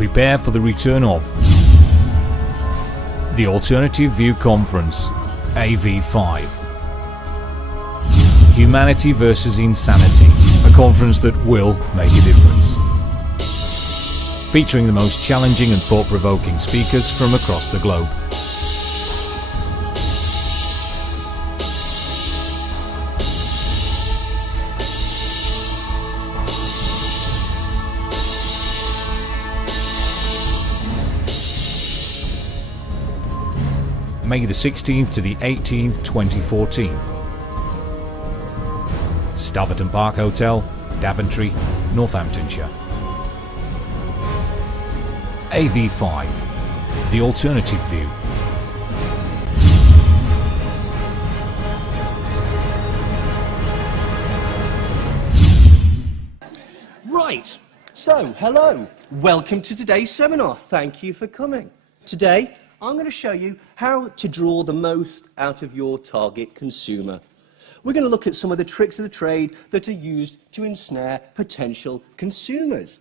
Prepare for the return of the Alternative View Conference, AV5. Humanity versus Insanity, a conference that will make a difference. Featuring the most challenging and thought-provoking speakers from across the globe. May the 16th to the 18th, 2014. Staverton Park Hotel, Daventry, Northamptonshire. AV5, the Alternative View. Right, so hello, welcome to today's seminar. Thank you for coming. Today, I'm going to show you how to draw the most out of your target consumer. We're going to look at some of the tricks of the trade that are used to ensnare potential consumers.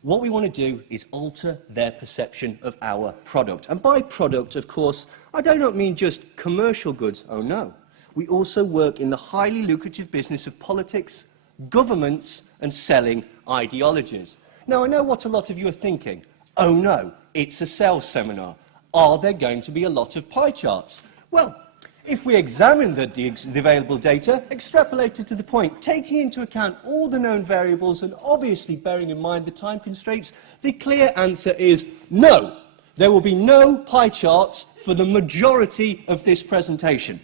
What we want to do is alter their perception of our product. And by product, of course, I do not mean just commercial goods, oh no. We also work in the highly lucrative business of politics, governments, and selling ideologies. Now, I know what a lot of you are thinking. Oh no, it's a sales seminar. Are there going to be a lot of pie charts? Well, if we examine the available data, extrapolated to the point, taking into account all the known variables and obviously bearing in mind the time constraints, the clear answer is no. There will be no pie charts for the majority of this presentation.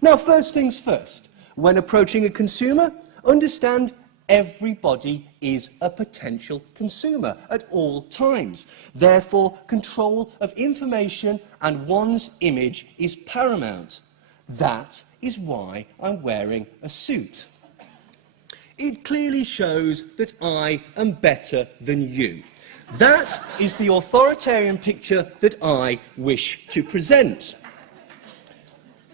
Now, first things first. When approaching a consumer, understand everybody is a potential consumer at all times. Therefore, control of information and one's image is paramount. That is why I'm wearing a suit. It clearly shows that I am better than you. That is the authoritarian picture that I wish to present.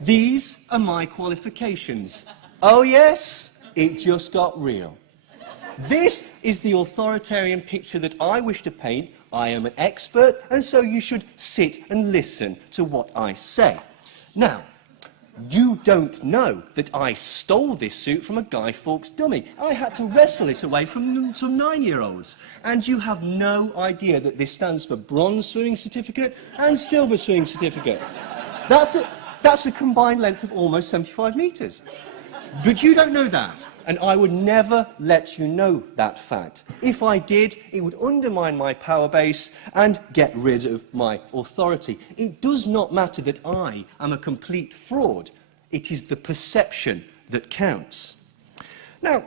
These are my qualifications. Oh yes, it just got real. This is the authoritarian picture that I wish to paint. I am an expert, and so you should sit and listen to what I say. Now, you don't know that I stole this suit from a Guy Fawkes dummy. I had to wrestle it away from some 9-year-olds. And you have no idea that this stands for bronze swimming certificate and silver swimming certificate. That's a combined length of almost 75 metres. But you don't know that, and I would never let you know that fact. If I did, it would undermine my power base and get rid of my authority. It does not matter that I am a complete fraud. It is the perception that counts. Now,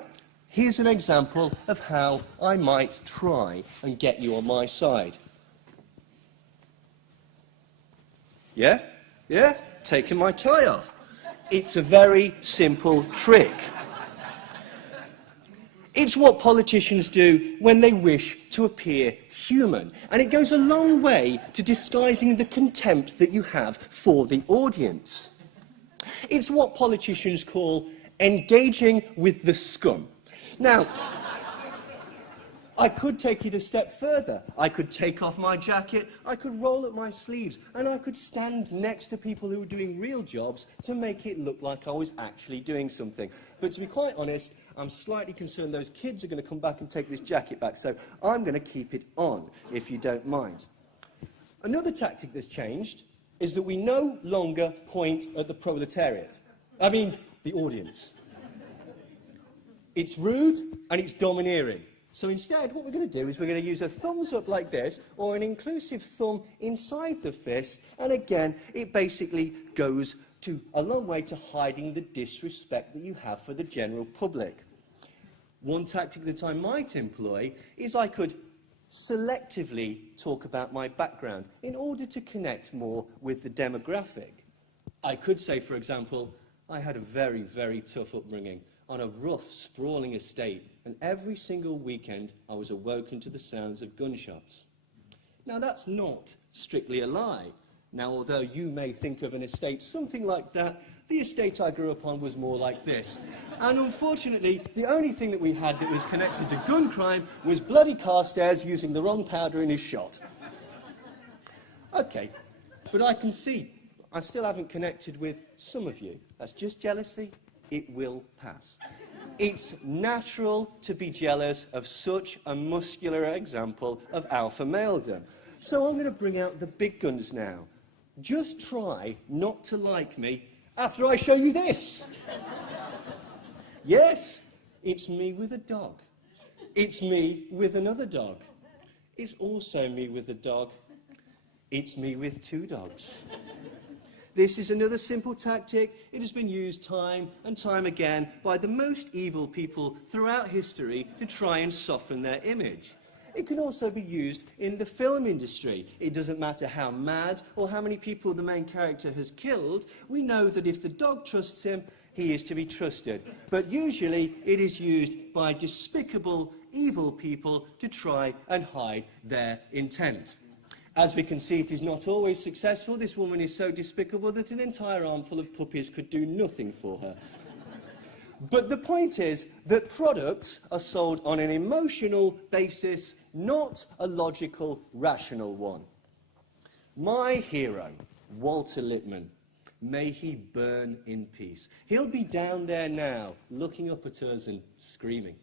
here's an example of how I might try and get you on my side. Yeah? Yeah? Taking my tie off. It's a very simple trick. It's what politicians do when they wish to appear human, and it goes a long way to disguising the contempt that you have for the audience. It's what politicians call engaging with the scum. Now, I could take it a step further. I could take off my jacket, I could roll up my sleeves, and I could stand next to people who were doing real jobs to make it look like I was actually doing something. But to be quite honest, I'm slightly concerned those kids are going to come back and take this jacket back, so I'm going to keep it on, if you don't mind. Another tactic that's changed is that we no longer point at the proletariat. I mean, the audience. It's rude and it's domineering. So instead, what we're going to do is we're going to use a thumbs up like this, or an inclusive thumb inside the fist, and again, it basically goes a long way to hiding the disrespect that you have for the general public. One tactic that I might employ is I could selectively talk about my background in order to connect more with the demographic. I could say, for example, I had a very, very tough upbringing on a rough, sprawling estate, and every single weekend I was awoken to the sounds of gunshots. Now, that's not strictly a lie. Now, although you may think of an estate something like that, The estate I grew up on was more like this. And unfortunately, the only thing that we had that was connected to gun crime was bloody Carstairs using the wrong powder in his shot. Okay, but I can see I still haven't connected with some of you. That's just jealousy. It will pass. It's natural to be jealous of such a muscular example of alpha maledom. So I'm going to bring out the big guns now. Just try not to like me after I show you this. Yes, it's me with a dog. It's me with another dog. It's also me with a dog. It's me with two dogs. This is another simple tactic. It has been used time and time again by the most evil people throughout history to try and soften their image. It can also be used in the film industry. It doesn't matter how mad or how many people the main character has killed. We know that if the dog trusts him, he is to be trusted. But usually it is used by despicable, evil people to try and hide their intent. As we can see, it is not always successful. This woman is so despicable that an entire armful of puppies could do nothing for her. But the point is that products are sold on an emotional basis, not a logical, rational one. My hero, Walter Lippmann, may he burn in peace. He'll be down there now, looking up at us and screaming.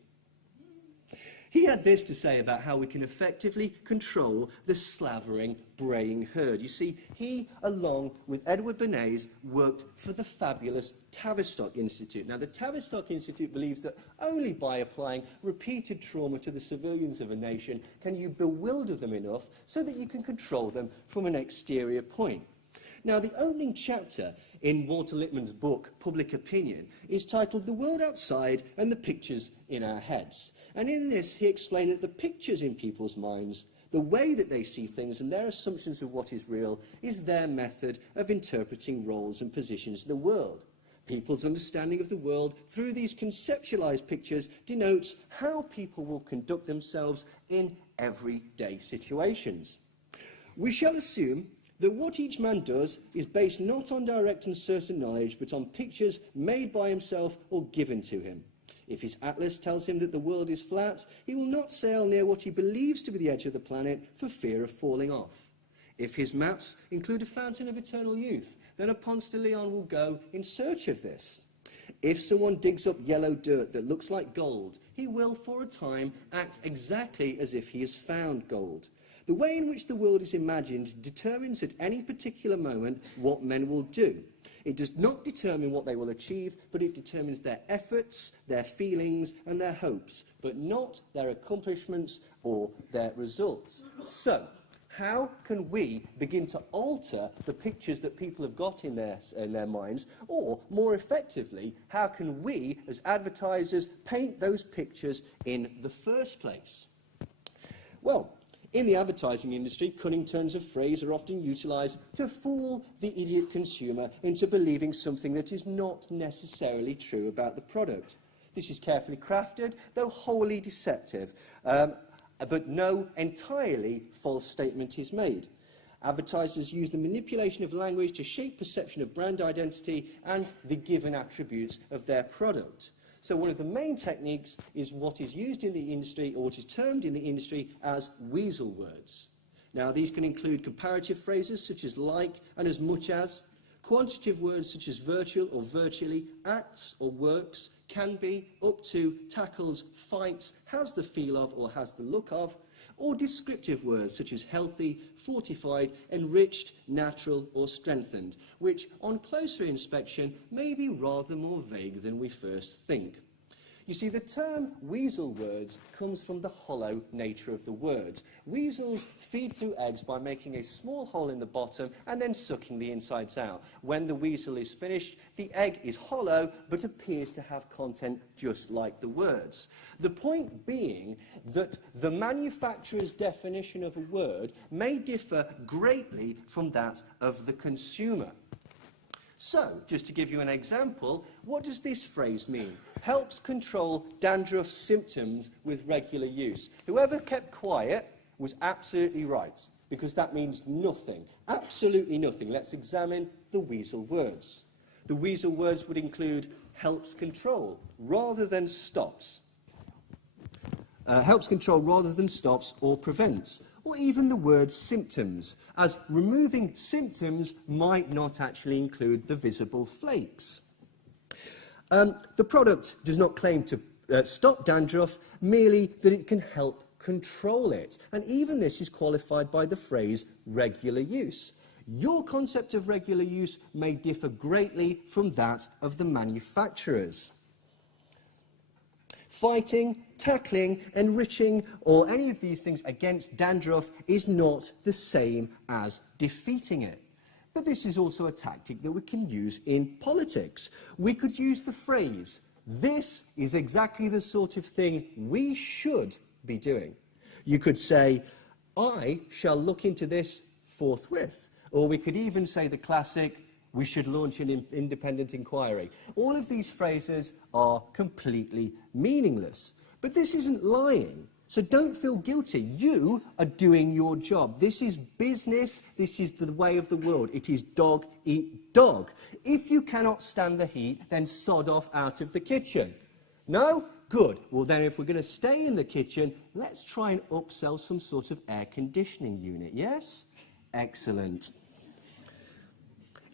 He had this to say about how we can effectively control the slavering, braying herd. You see, he, along with Edward Bernays, worked for the fabulous Tavistock Institute. Now, the Tavistock Institute believes that only by applying repeated trauma to the civilians of a nation can you bewilder them enough so that you can control them from an exterior point. Now, the opening chapter in Walter Lippmann's book, Public Opinion, is titled The World Outside and the Pictures in Our Heads. And in this, he explained that the pictures in people's minds, the way that they see things and their assumptions of what is real, is their method of interpreting roles and positions in the world. People's understanding of the world through these conceptualized pictures denotes how people will conduct themselves in everyday situations. We shall assume that what each man does is based not on direct and certain knowledge, but on pictures made by himself or given to him. If his atlas tells him that the world is flat, he will not sail near what he believes to be the edge of the planet for fear of falling off. If his maps include a fountain of eternal youth, then a Ponce de Leon will go in search of this. If someone digs up yellow dirt that looks like gold, he will, for a time, act exactly as if he has found gold. The way in which the world is imagined determines at any particular moment what men will do. It does not determine what they will achieve, but it determines their efforts, their feelings, and their hopes, but not their accomplishments or their results. So, how can we begin to alter the pictures that people have got in their minds? Or, more effectively, how can we, as advertisers, paint those pictures in the first place? Well, in the advertising industry, cunning turns of phrase are often utilised to fool the idiot consumer into believing something that is not necessarily true about the product. This is carefully crafted, though wholly deceptive, but no entirely false statement is made. Advertisers use the manipulation of language to shape perception of brand identity and the given attributes of their product. So one of the main techniques is what is used in the industry, or what is termed in the industry as weasel words. Now, these can include comparative phrases such as like and as much as, quantitative words such as virtual or virtually, acts or works, can be, up to, tackles, fights, has the feel of or has the look of, or descriptive words such as healthy, fortified, enriched, natural, or strengthened, which, on closer inspection, may be rather more vague than we first think. You see, the term weasel words comes from the hollow nature of the words. Weasels feed through eggs by making a small hole in the bottom and then sucking the insides out. When the weasel is finished, the egg is hollow but appears to have content just like the words. The point being that the manufacturer's definition of a word may differ greatly from that of the consumer. So, just to give you an example, what does this phrase mean? Helps control dandruff symptoms with regular use. Whoever kept quiet was absolutely right, because that means nothing, absolutely nothing. Let's examine the weasel words. The weasel words would include helps control rather than stops. Helps control rather than stops or prevents. Or even the word symptoms, as removing symptoms might not actually include the visible flakes. The product does not claim to stop dandruff, merely that it can help control it. And even this is qualified by the phrase regular use. Your concept of regular use may differ greatly from that of the manufacturers. Fighting, tackling, enriching, or any of these things against dandruff is not the same as defeating it. But this is also a tactic that we can use in politics. We could use the phrase, this is exactly the sort of thing we should be doing. You could say, I shall look into this forthwith. Or we could even say the classic, we should launch an independent inquiry. All of these phrases are completely meaningless. But this isn't lying. So don't feel guilty. You are doing your job. This is business. This is the way of the world. It is dog eat dog. If you cannot stand the heat, then sod off out of the kitchen. No? Good. Well, then if we're going to stay in the kitchen, let's try and upsell some sort of air conditioning unit. Yes? Excellent.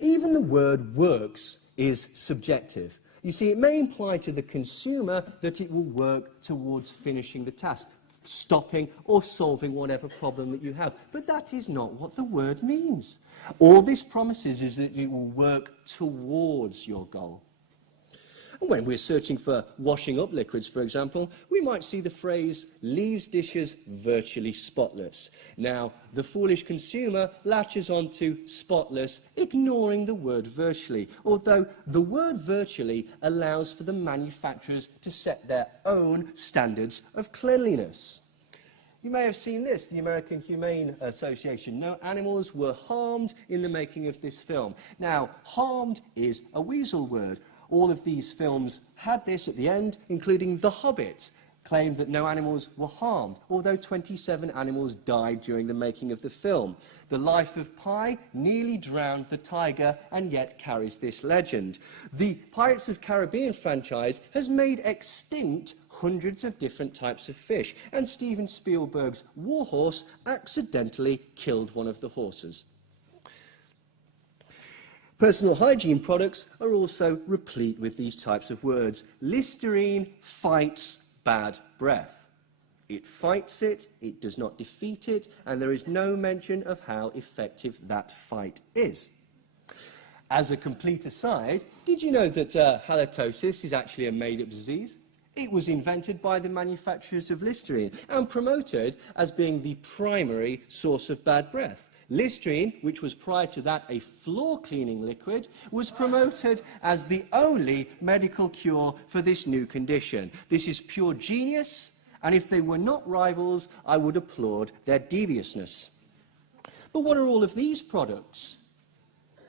Even the word works is subjective. You see, it may imply to the consumer that it will work towards finishing the task, stopping or solving whatever problem that you have. But that is not what the word means. All this promises is that it will work towards your goal. And when we're searching for washing up liquids, for example, we might see the phrase, leaves dishes virtually spotless. Now, the foolish consumer latches onto spotless, ignoring the word virtually, although the word virtually allows for the manufacturers to set their own standards of cleanliness. You may have seen this, the American Humane Association. No animals were harmed in the making of this film. Now, harmed is a weasel word. All of these films had this at the end, including The Hobbit, claimed that no animals were harmed, although 27 animals died during the making of the film. The Life of Pi nearly drowned the tiger and yet carries this legend. The Pirates of the Caribbean franchise has made extinct hundreds of different types of fish, and Steven Spielberg's Warhorse accidentally killed one of the horses. Personal hygiene products are also replete with these types of words. Listerine fights bad breath. It fights it, it does not defeat it, and there is no mention of how effective that fight is. As a complete aside, did you know that halitosis is actually a made-up disease? It was invented by the manufacturers of Listerine and promoted as being the primary source of bad breath. Listerine, which was prior to that a floor-cleaning liquid, was promoted as the only medical cure for this new condition. This is pure genius, and if they were not rivals, I would applaud their deviousness. But what are all of these products?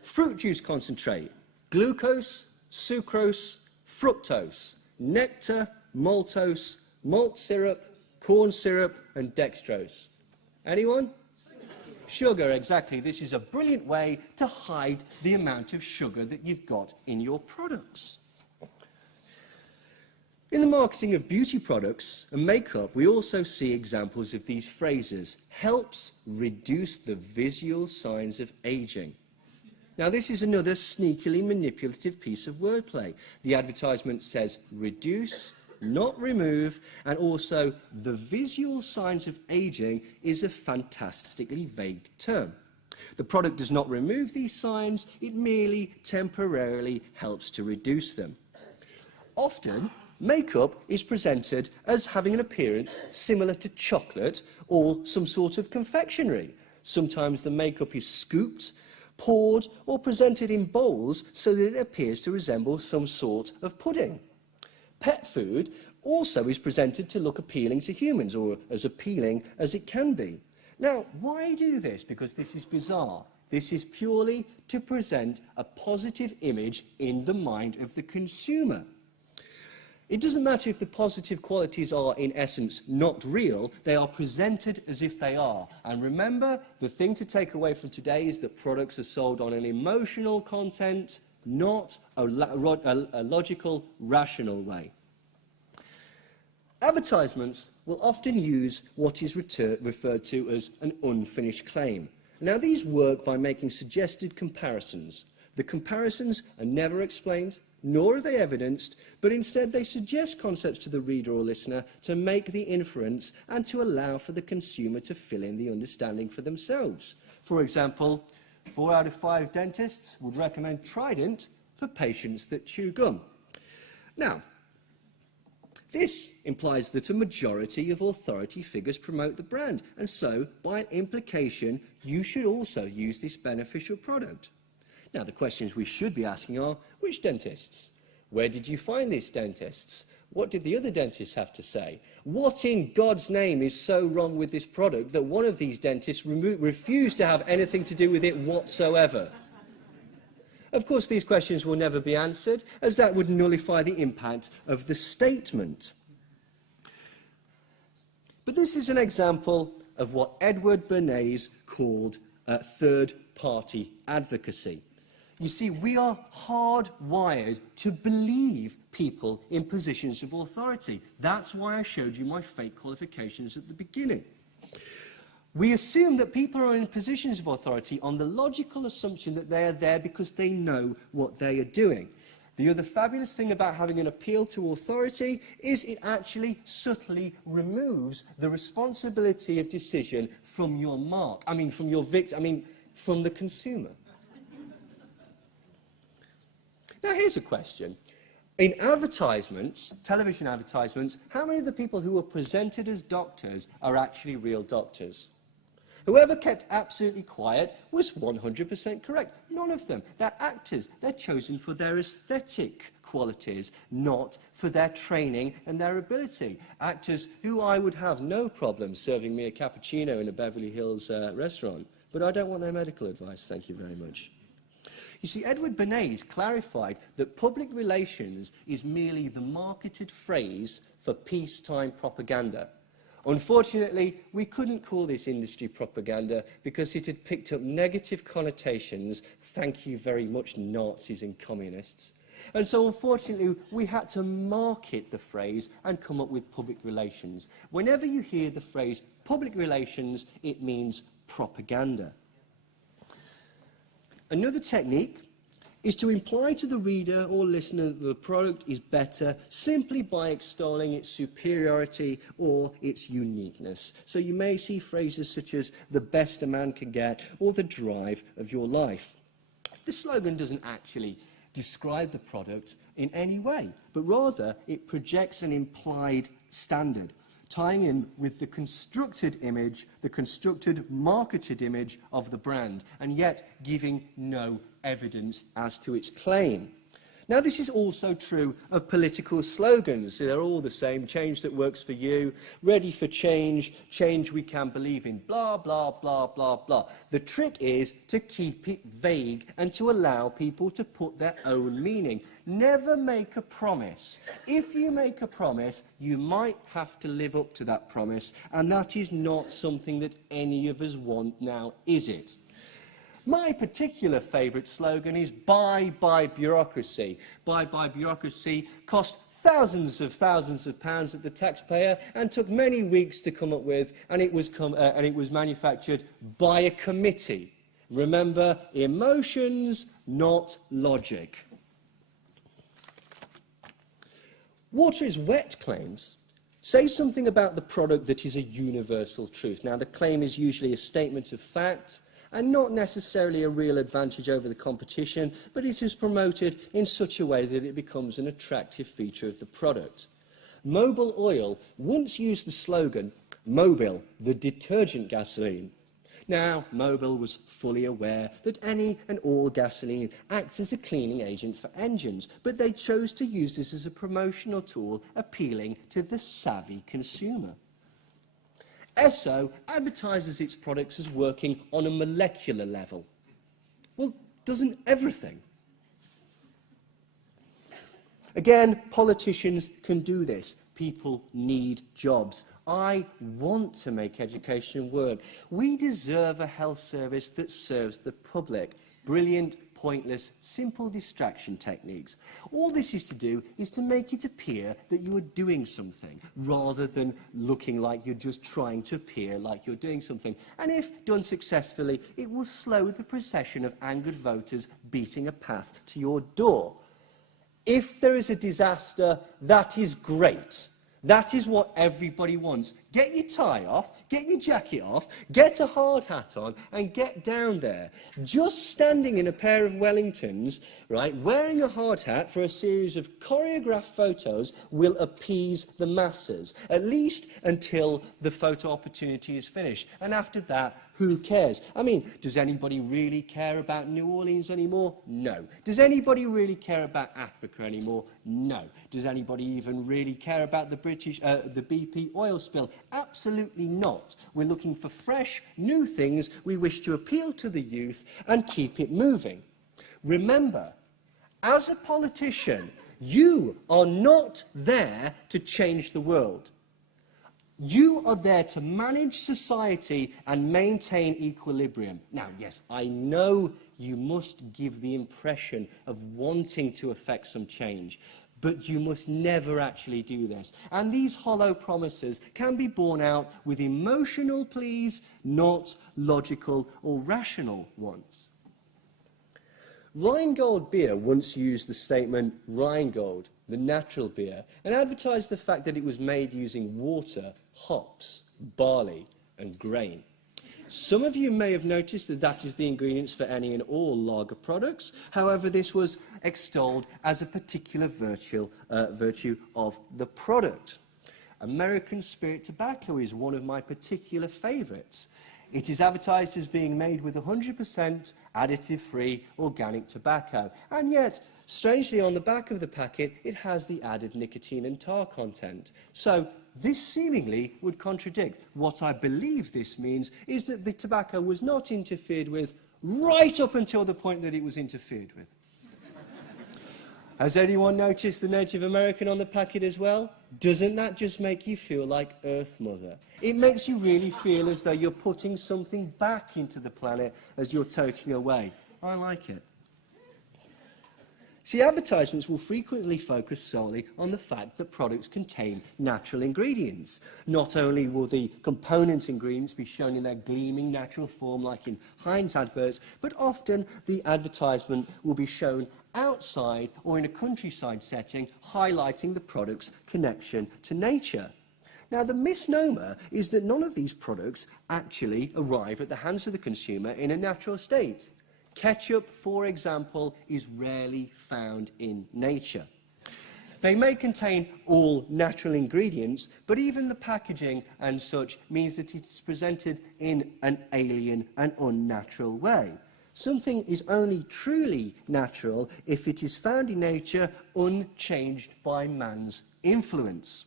Fruit juice concentrate, glucose, sucrose, fructose, nectar, maltose, malt syrup, corn syrup, and dextrose. Anyone? Sugar, exactly. This is a brilliant way to hide the amount of sugar that you've got in your products. In the marketing of beauty products and makeup, we also see examples of these phrases. Helps reduce the visual signs of aging. Now, this is another sneakily manipulative piece of wordplay. The advertisement says reduce, not remove, and also the visual signs of aging is a fantastically vague term. The product does not remove these signs, it merely temporarily helps to reduce them. Often, makeup is presented as having an appearance similar to chocolate or some sort of confectionery. Sometimes the makeup is scooped, poured, or presented in bowls so that it appears to resemble some sort of pudding. Pet food also is presented to look appealing to humans, or as appealing as it can be. Now, why do this? Because this is bizarre. This is purely to present a positive image in the mind of the consumer. It doesn't matter if the positive qualities are, in essence, not real, they are presented as if they are. And remember, the thing to take away from today is that products are sold on an emotional content, not a logical, rational way. Advertisements will often use what is referred to as an unfinished claim. Now, these work by making suggested comparisons. The comparisons are never explained, nor are they evidenced, but instead they suggest concepts to the reader or listener to make the inference and to allow for the consumer to fill in the understanding for themselves. For example, 4 out of 5 dentists would recommend Trident for patients that chew gum. Now, this implies that a majority of authority figures promote the brand, and so, by implication, you should also use this beneficial product. Now, the questions we should be asking are, which dentists? Where did you find these dentists? What did the other dentists have to say? What in God's name is so wrong with this product that one of these dentists refused to have anything to do with it whatsoever? Of course, these questions will never be answered, as that would nullify the impact of the statement. But this is an example of what Edward Bernays called third-party advocacy. You see, we are hardwired to believe people in positions of authority. That's why I showed you my fake qualifications at the beginning. We assume that people are in positions of authority on the logical assumption that they are there because they know what they are doing. The other fabulous thing about having an appeal to authority is it actually subtly removes the responsibility of decision from your from your victim, from the consumer. Now, here's a question. In advertisements, television advertisements, how many of the people who are presented as doctors are actually real doctors? Whoever kept absolutely quiet was 100% correct. None of them. They're actors. They're chosen for their aesthetic qualities, not for their training and their ability. Actors who I would have no problem serving me a cappuccino in a Beverly Hills restaurant, but I don't want their medical advice, thank you very much. You see, Edward Bernays clarified that public relations is merely the marketed phrase for peacetime propaganda. Unfortunately, we couldn't call this industry propaganda because it had picked up negative connotations, thank you very much, Nazis and communists. And so, unfortunately, we had to market the phrase and come up with public relations. Whenever you hear the phrase public relations, it means propaganda. Another technique is to imply to the reader or listener that the product is better simply by extolling its superiority or its uniqueness. So you may see phrases such as the best a man can get or the drive of your life. The slogan doesn't actually describe the product in any way, but rather it projects an implied standard, tying in with the constructed image, the constructed marketed image of the brand, and yet giving no evidence as to its claim. Now, this is also true of political slogans. They're all the same. Change that works for you, ready for change, change we can believe in, blah, blah, blah, blah, blah. The trick is to keep it vague and to allow people to put their own meaning. Never make a promise. If you make a promise, you might have to live up to that promise, and that is not something that any of us want now, is it? My particular favourite slogan is buy bureaucracy. Buy bureaucracy cost thousands of pounds at the taxpayer and took many weeks to come up with, and it was manufactured by a committee. Remember, emotions, not logic. Water is wet claims say something about the product that is a universal truth. Now, the claim is usually a statement of fact, and not necessarily a real advantage over the competition, but it is promoted in such a way that it becomes an attractive feature of the product. Mobil Oil once used the slogan, Mobil, the detergent gasoline. Now, Mobil was fully aware that any and all gasoline acts as a cleaning agent for engines, but they chose to use this as a promotional tool appealing to the savvy consumer. Esso advertises its products as working on a molecular level. Well, doesn't everything? Again, politicians can do this. People need jobs. I want to make education work. We deserve a health service that serves the public. Brilliant pointless, simple distraction techniques. All this is to do is to make it appear that you are doing something, rather than looking like you're just trying to appear like you're doing something. And if done successfully, it will slow the procession of angered voters beating a path to your door. If there is a disaster, that is great. That is what everybody wants. Get your tie off, get your jacket off, get a hard hat on, and get down there. Just standing in a pair of Wellingtons, right, wearing a hard hat for a series of choreographed photos will appease the masses, at least until the photo opportunity is finished. And after that, who cares? I mean, does anybody really care about New Orleans anymore? No. Does anybody really care about Africa anymore? No. Does anybody even really care about the BP oil spill? Absolutely not. We're looking for fresh, new things. We wish to appeal to the youth and keep it moving. Remember, as a politician, you are not there to change the world. You are there to manage society and maintain equilibrium. Now, yes, I know you must give the impression of wanting to effect some change, but you must never actually do this. And these hollow promises can be borne out with emotional pleas, not logical or rational ones. Rheingold Beer once used the statement Rheingold, the natural beer, and advertised the fact that it was made using water, hops, barley, and grain. Some of you may have noticed that that is the ingredients for any and all lager products. However, this was extolled as a particular virtue of the product. American spirit tobacco is one of my particular favourites. It is advertised as being made with 100% additive-free organic tobacco, and yet, strangely, on the back of the packet, it has the added nicotine and tar content. So, this seemingly would contradict. What I believe this means is that the tobacco was not interfered with right up until the point that it was interfered with. Has anyone noticed the Native American on the packet as well? Doesn't that just make you feel like Earth Mother? It makes you really feel as though you're putting something back into the planet as you're taking away. I like it. See, advertisements will frequently focus solely on the fact that products contain natural ingredients. Not only will the component ingredients be shown in their gleaming natural form like in Heinz adverts, but often the advertisement will be shown outside or in a countryside setting, highlighting the product's connection to nature. Now, the misnomer is that none of these products actually arrive at the hands of the consumer in a natural state. Ketchup, for example, is rarely found in nature. They may contain all natural ingredients, but even the packaging and such means that it is presented in an alien and unnatural way. Something is only truly natural if it is found in nature unchanged by man's influence.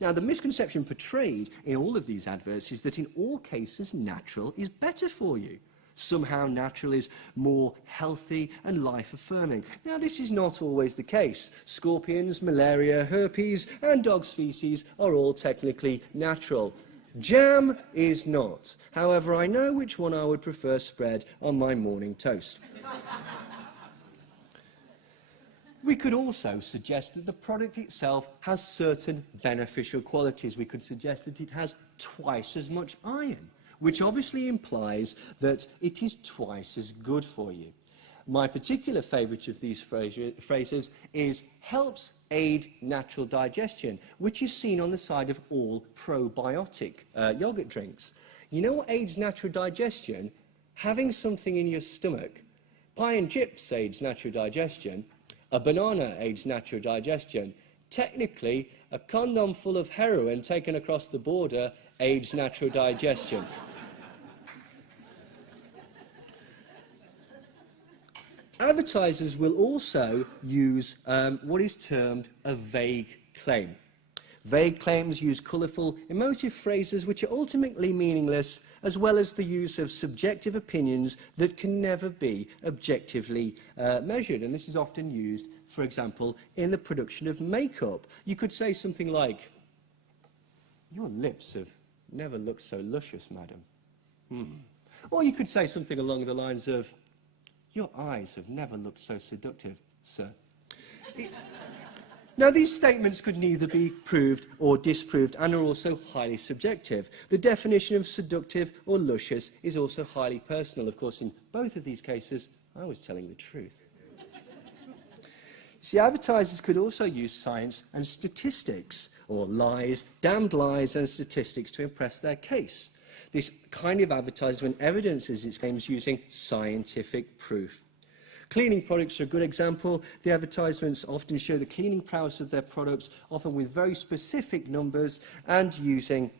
Now, the misconception portrayed in all of these adverts is that in all cases, natural is better for you. Somehow natural is more healthy and life-affirming. Now, this is not always the case. Scorpions, malaria, herpes, and dog's feces are all technically natural. Jam is not. However, I know which one I would prefer spread on my morning toast. We could also suggest that the product itself has certain beneficial qualities. We could suggest that it has twice as much iron, which obviously implies that it is twice as good for you. My particular favourite of these phrases is helps aid natural digestion, which is seen on the side of all probiotic yogurt drinks. You know what aids natural digestion? Having something in your stomach. Pie and chips aids natural digestion. A banana aids natural digestion. Technically, a condom full of heroin taken across the border aids natural digestion. Advertisers will also use what is termed a vague claim. Vague claims use colourful, emotive phrases which are ultimately meaningless, as well as the use of subjective opinions that can never be objectively measured. And this is often used, for example, in the production of makeup. You could say something like, "Your lips have never looked so luscious, madam." Or you could say something along the lines of, Your eyes have never looked so seductive, sir. Now, these statements could neither be proved or disproved and are also highly subjective. The definition of seductive or luscious is also highly personal. Of course, in both of these cases, I was telling the truth. See, advertisers could also use science and statistics, or lies, damned lies and statistics to impress their case. This kind of advertisement evidences its claims using scientific proof. Cleaning products are a good example. The advertisements often show the cleaning prowess of their products, often with very specific numbers and using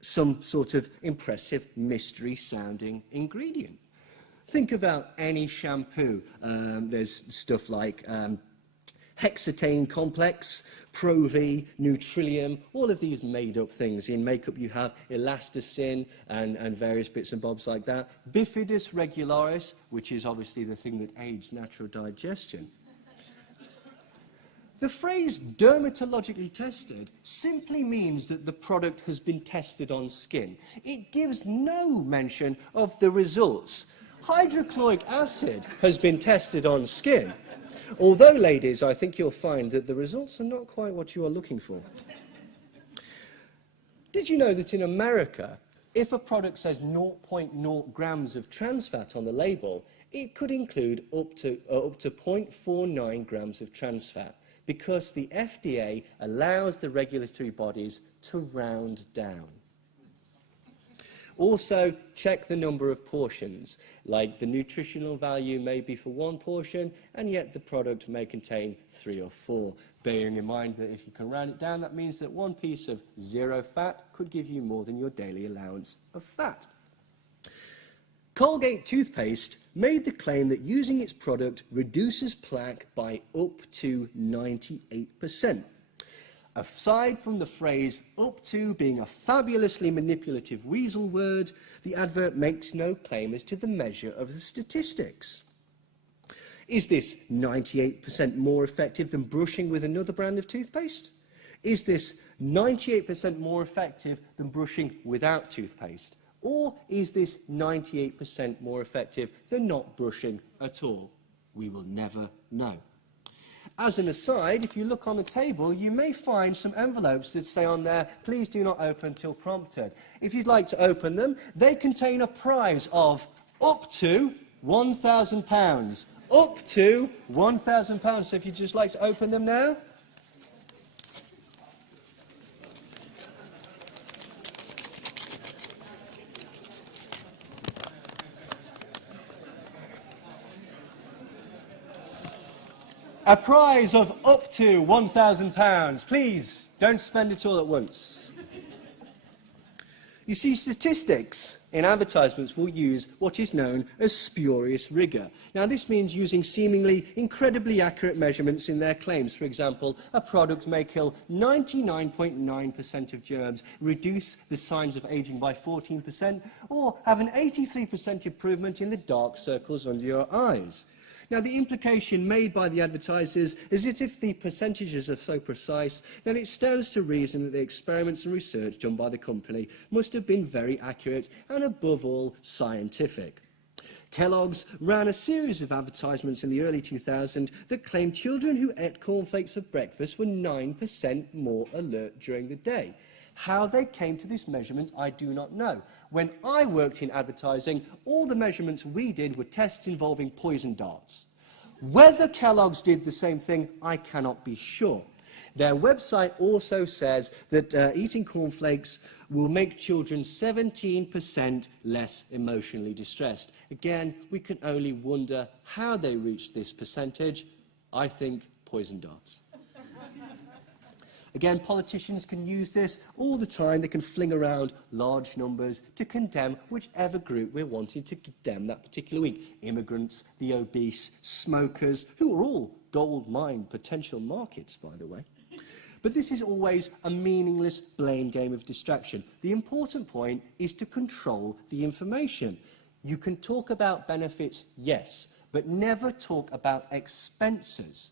some sort of impressive mystery-sounding ingredient. Think about any shampoo. There's stuff like hexatane complex, Pro-V, Nutrillium, all of these made-up things. In makeup you have elasticin and various bits and bobs like that. Bifidus regularis, which is obviously the thing that aids natural digestion. The phrase dermatologically tested simply means that the product has been tested on skin. It gives no mention of the results. Hydrochloric acid has been tested on skin. Although, ladies, I think you'll find that the results are not quite what you are looking for. Did you know that in America, if a product says 0.0 grams of trans fat on the label, it could include up to 0.49 grams of trans fat, because the FDA allows the regulatory bodies to round down. Also, check the number of portions, like the nutritional value may be for one portion, and yet the product may contain 3 or 4. Bearing in mind that if you can round it down, that means that one piece of 0 fat could give you more than your daily allowance of fat. Colgate toothpaste made the claim that using its product reduces plaque by up to 98%. Aside from the phrase up to being a fabulously manipulative weasel word, the advert makes no claim as to the measure of the statistics. Is this 98% more effective than brushing with another brand of toothpaste? Is this 98% more effective than brushing without toothpaste? Or is this 98% more effective than not brushing at all? We will never know. As an aside, if you look on the table, you may find some envelopes that say on there, please do not open until prompted. If you'd like to open them, they contain a prize of up to £1,000. Up to £1,000. So if you'd just like to open them now. A prize of up to £1,000. Please, don't spend it all at once. You see, statistics in advertisements will use what is known as spurious rigour. Now, this means using seemingly incredibly accurate measurements in their claims. For example, a product may kill 99.9% of germs, reduce the signs of ageing by 14%, or have an 83% improvement in the dark circles under your eyes. Now, the implication made by the advertisers is that if the percentages are so precise, then it stands to reason that the experiments and research done by the company must have been very accurate and, above all, scientific. Kellogg's ran a series of advertisements in the early 2000s that claimed children who ate cornflakes for breakfast were 9% more alert during the day. How they came to this measurement, I do not know. When I worked in advertising, all the measurements we did were tests involving poison darts. Whether Kellogg's did the same thing, I cannot be sure. Their website also says that eating cornflakes will make children 17% less emotionally distressed. Again, we can only wonder how they reached this percentage. I think poison darts. Again, politicians can use this all the time. They can fling around large numbers to condemn whichever group we're wanting to condemn that particular week. Immigrants, the obese, smokers, who are all gold mine potential markets, by the way. But this is always a meaningless blame game of distraction. The important point is to control the information. You can talk about benefits, yes, but never talk about expenses.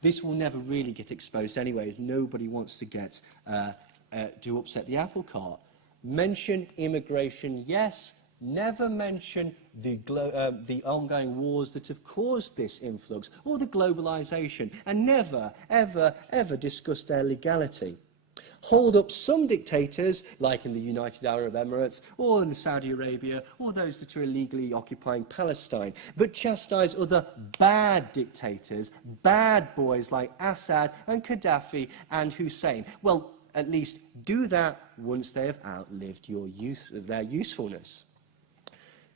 This will never really get exposed anyway, as nobody wants to get to upset the apple cart. Mention immigration, yes. never mention the ongoing wars that have caused this influx, or the globalisation, and never, ever, ever discuss their legality. Hold up some dictators, like in the United Arab Emirates, or in Saudi Arabia, or those that are illegally occupying Palestine, but chastise other bad dictators, bad boys like Assad and Gaddafi and Hussein. Well, at least do that once they have outlived their usefulness.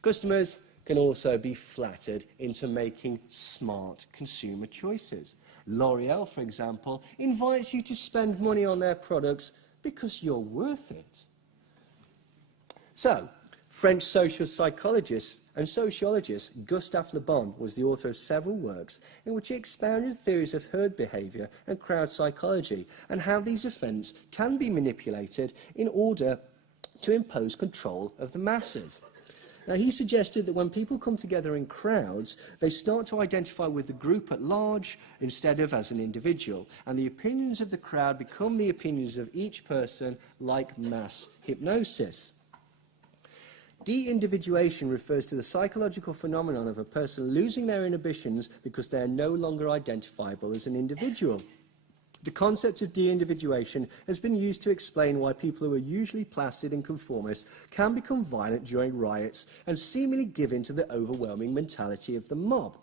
Customers can also be flattered into making smart consumer choices. L'Oreal, for example, invites you to spend money on their products because you're worth it. So, French social psychologist and sociologist Gustave Le Bon was the author of several works in which he expounded theories of herd behaviour and crowd psychology and how these events can be manipulated in order to impose control of the masses. Now, he suggested that when people come together in crowds, they start to identify with the group at large instead of as an individual, and the opinions of the crowd become the opinions of each person, like mass hypnosis. De-individuation refers to the psychological phenomenon of a person losing their inhibitions because they are no longer identifiable as an individual. The concept of de-individuation has been used to explain why people who are usually placid and conformist can become violent during riots and seemingly give in to the overwhelming mentality of the mob.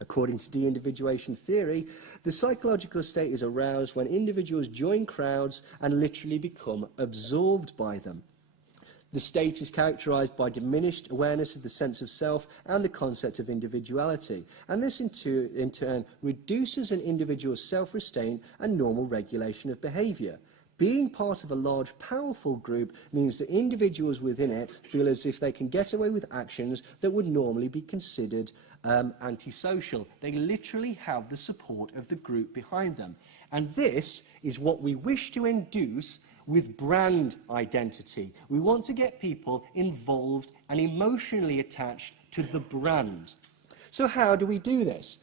According to de-individuation theory, the psychological state is aroused when individuals join crowds and literally become absorbed by them. The state is characterized by diminished awareness of the sense of self and the concept of individuality, and this in turn reduces an individual's self-restraint and normal regulation of behavior. Being part of a large, powerful group means that individuals within it feel as if they can get away with actions that would normally be considered antisocial. They literally have the support of the group behind them. And this is what we wish to induce with brand identity. We want to get people involved and emotionally attached to the brand. So how do we do this?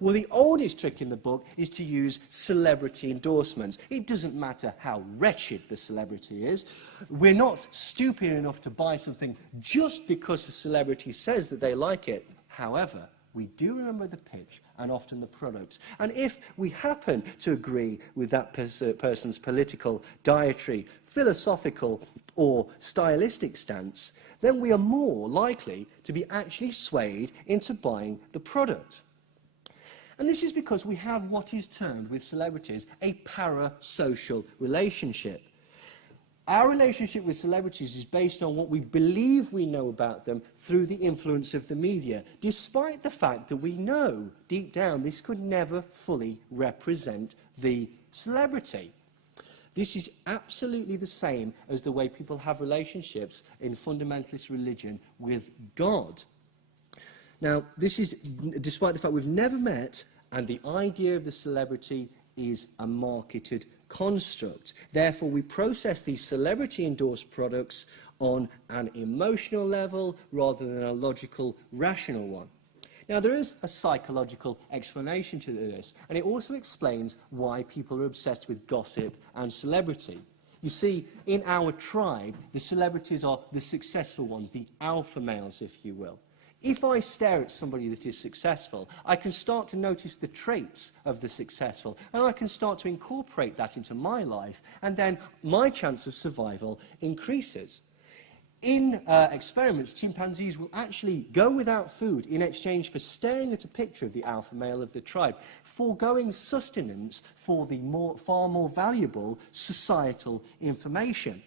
Well, the oldest trick in the book is to use celebrity endorsements. It doesn't matter how wretched the celebrity is. We're not stupid enough to buy something just because the celebrity says that they like it. However, we do remember the pitch and often the products. And if we happen to agree with that person's political, dietary, philosophical, or stylistic stance, then we are more likely to be actually swayed into buying the product. And this is because we have what is termed with celebrities a parasocial relationship. Our relationship with celebrities is based on what we believe we know about them through the influence of the media, despite the fact that we know, deep down, this could never fully represent the celebrity. This is absolutely the same as the way people have relationships in fundamentalist religion with God. Now, this is despite the fact we've never met, and the idea of the celebrity is a marketed construct. Therefore, we process these celebrity-endorsed products on an emotional level rather than a logical, rational one. Now, there is a psychological explanation to this, and it also explains why people are obsessed with gossip and celebrity. You see, in our tribe, the celebrities are the successful ones, the alpha males, if you will. If I stare at somebody that is successful, I can start to notice the traits of the successful, and I can start to incorporate that into my life, and then my chance of survival increases. In experiments, chimpanzees will actually go without food in exchange for staring at a picture of the alpha male of the tribe, foregoing sustenance for the far more valuable societal information.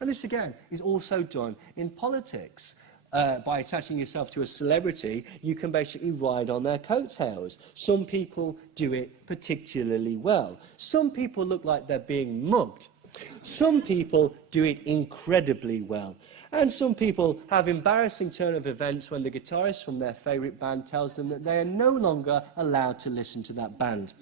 And this, again, is also done in politics. By attaching yourself to a celebrity, you can basically ride on their coattails. Some people do it particularly well. Some people look like they're being mugged. Some people do it incredibly well. And some people have embarrassing turn of events when the guitarist from their favourite band tells them that they are no longer allowed to listen to that band.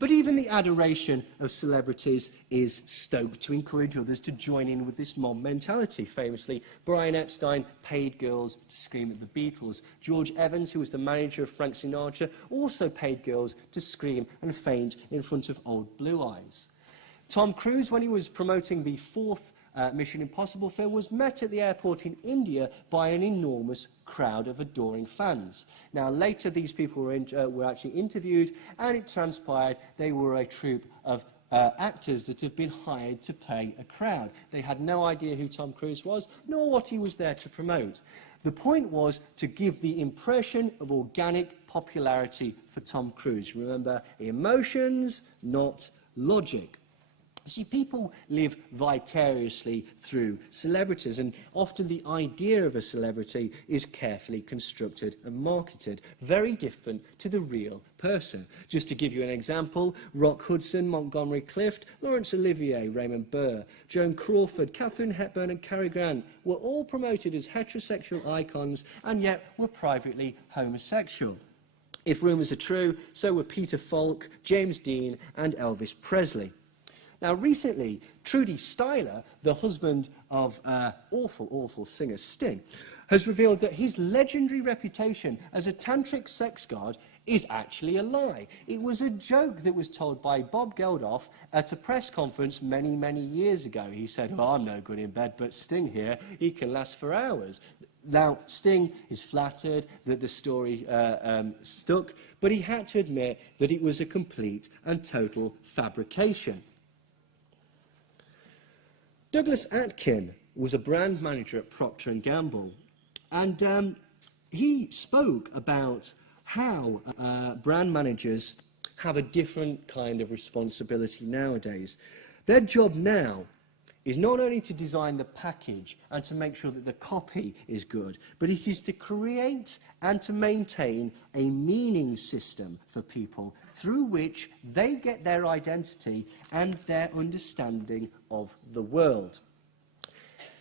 But even the adoration of celebrities is stoked to encourage others to join in with this mob mentality. Famously, Brian Epstein paid girls to scream at the Beatles. George Evans, who was the manager of Frank Sinatra, also paid girls to scream and faint in front of Old Blue Eyes. Tom Cruise, when he was promoting the fourth Mission Impossible film was met at the airport in India by an enormous crowd of adoring fans. Now, later these people were actually interviewed, and it transpired they were a troupe of actors that have been hired to play a crowd. They had no idea who Tom Cruise was, nor what he was there to promote. The point was to give the impression of organic popularity for Tom Cruise. Remember, emotions, not logic. You see, people live vicariously through celebrities, and often the idea of a celebrity is carefully constructed and marketed, very different to the real person. Just to give you an example, Rock Hudson, Montgomery Clift, Laurence Olivier, Raymond Burr, Joan Crawford, Katharine Hepburn and Cary Grant were all promoted as heterosexual icons and yet were privately homosexual. If rumours are true, so were Peter Falk, James Dean and Elvis Presley. Now, recently, Trudy Styler, the husband of awful singer Sting, has revealed that his legendary reputation as a tantric sex god is actually a lie. It was a joke that was told by Bob Geldof at a press conference many, many years ago. He said, "Oh, I'm no good in bed, but Sting here, he can last for hours." Now, Sting is flattered that the story stuck, but he had to admit that it was a complete and total fabrication. Douglas Atkin was a brand manager at Procter & Gamble, and he spoke about how brand managers have a different kind of responsibility nowadays. Their job now is not only to design the package and to make sure that the copy is good, but it is to create and to maintain a meaning system for people through which they get their identity and their understanding of the world.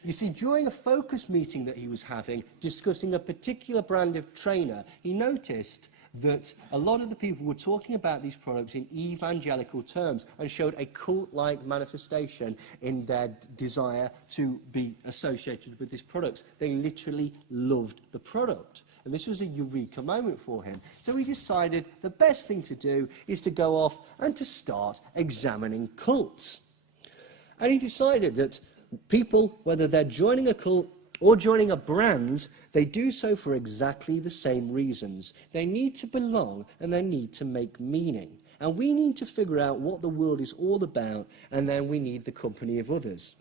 You see, during a focus meeting that he was having, discussing a particular brand of trainer, he noticed that a lot of the people were talking about these products in evangelical terms and showed a cult-like manifestation in their desire to be associated with these products. They literally loved the product. And this was a eureka moment for him. So he decided the best thing to do is to go off and to start examining cults. And he decided that people, whether they're joining a cult or joining a brand, they do so for exactly the same reasons. They need to belong and they need to make meaning. And we need to figure out what the world is all about, and then we need the company of others.